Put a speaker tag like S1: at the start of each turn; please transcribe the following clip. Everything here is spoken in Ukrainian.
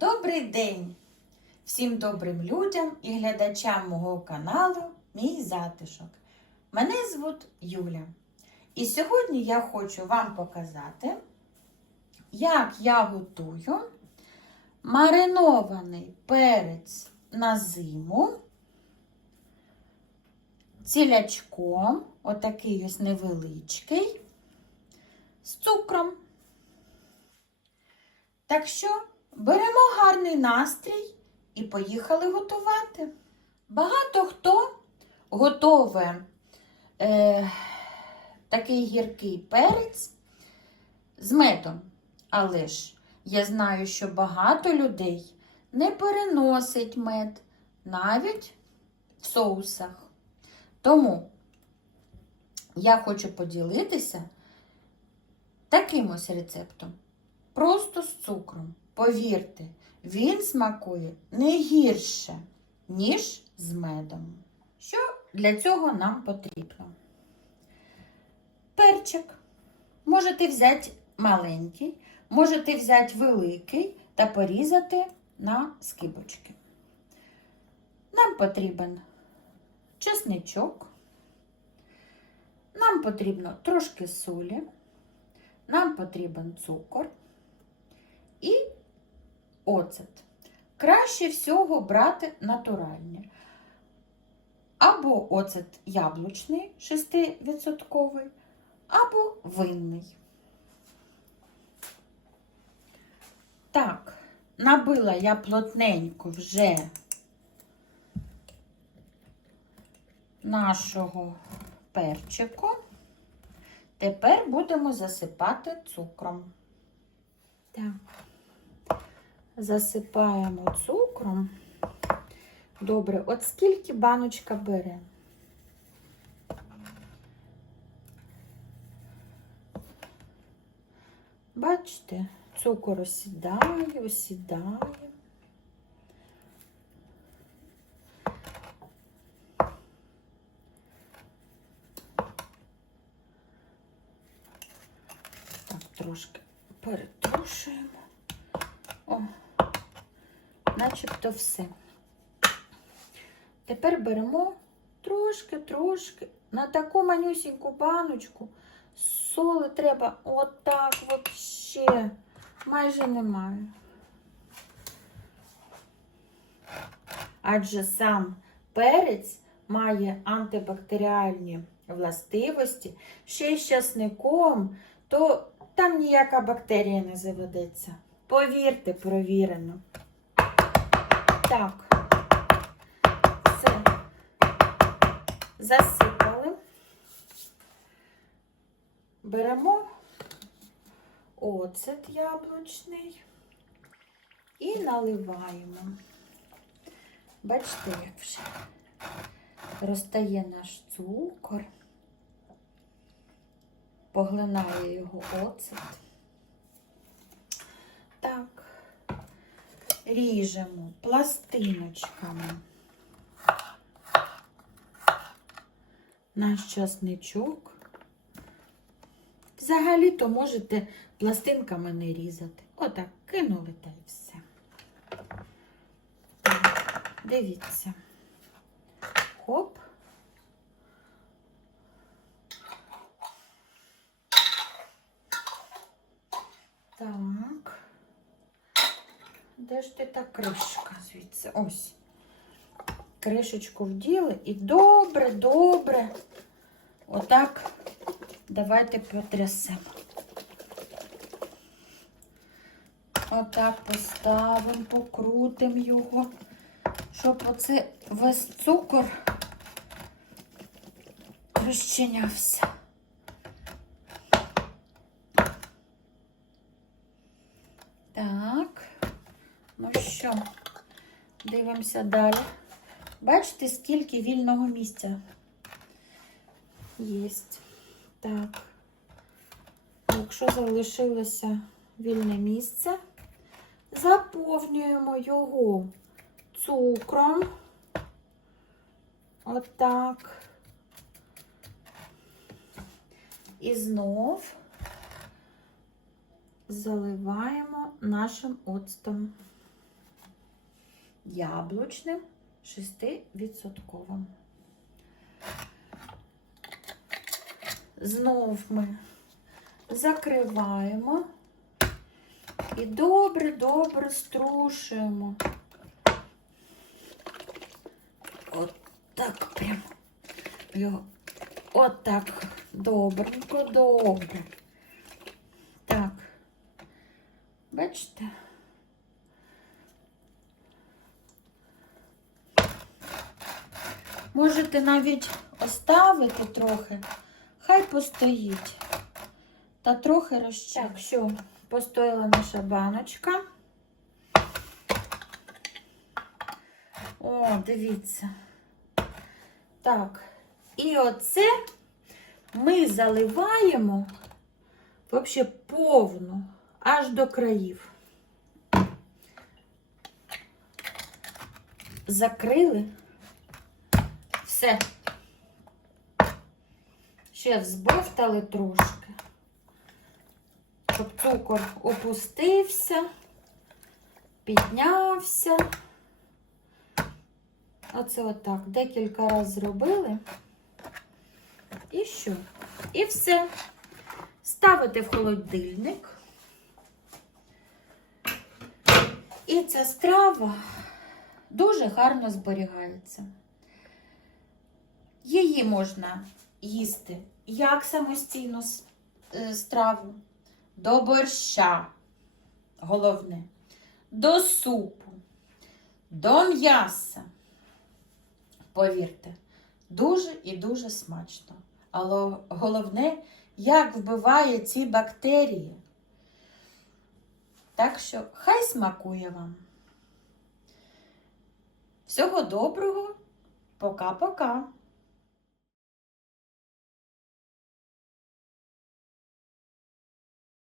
S1: Добрий день всім добрим людям і глядачам мого каналу Мій затишок. Мене звуть Юля. І сьогодні я хочу вам показати, як я готую маринований перець на зиму цілячком, отакий ось невеличкий, з цукром. Так що беремо гарний настрій і поїхали готувати. Багато хто готове е, такий гіркий перець з медом. Але ж я знаю, що багато людей не переносить мед навіть в соусах. Тому я хочу поділитися таким ось рецептом. Просто з цукром. Повірте, він смакує не гірше, ніж з медом. Що для цього нам потрібно? Перчик. Можете взяти маленький, можете взяти великий та порізати на скибочки. Нам потрібен чесничок, нам потрібно трошки солі, нам потрібен цукор і оцет. Краще всього брати натуральний. Або оцет яблучний 6%, або винний. Так, набила я плотненько вже нашого перчику. Тепер будемо засипати цукром. Так. Засипаємо цукром. Добре, от скільки баночка бере? Бачите, цукор осідає, осідає. Так, трошки перетрушуємо. О, начебто все. Тепер беремо трошки-трошки на таку манюсіньку баночку. Соли треба отак вообще майже немає. Адже сам перець має антибактеріальні властивості, ще й з часником, то там ніяка бактерія не заведеться. Повірте, провірено. Так, все. Засипали. Беремо оцет яблучний і наливаємо. Бачите, як вже розтає наш цукор, поглинає його оцет. Так, ріжемо пластиночками наш часничок. Взагалі-то можете пластинками не різати. Отак, кинули та й все. Дивіться. Хоп. Так. Де ж ти та кришка звідси? Ось. Кришечку вділи і добре, добре. Отак давайте потрясемо. Отак поставимо, покрутимо його, щоб оце весь цукор розчинявся. Так, ну що, дивимося далі. Бачите, скільки вільного місця є. Так, якщо залишилося вільне місце, заповнюємо його цукром. Отак. І знов заливаємо нашим оцтом. Яблучним 6%. Знов ми закриваємо і добре-добре струшуємо. От так прям. Його. От так. Добренько, добре. Так. Бачите? Можете навіть оставити трохи, хай постоїть. Та трохи розчинить. Так, що, постояла наша баночка. О, дивіться. Так, і оце ми заливаємо взагалі повну, аж до країв. Закрили. Все. Ще взбовтали трошки, щоб цукор опустився, піднявся. Оце отак. Декілька разів зробили. І що? І все. Ставите в холодильник. І ця страва дуже гарно зберігається. Її можна їсти як самостійну е, страву, до борща, головне, до супу, до м'яса. Повірте, дуже і дуже смачно. Але головне, як вбиває ці бактерії. Так що хай смакує вам. Всього доброго. Пока-пока.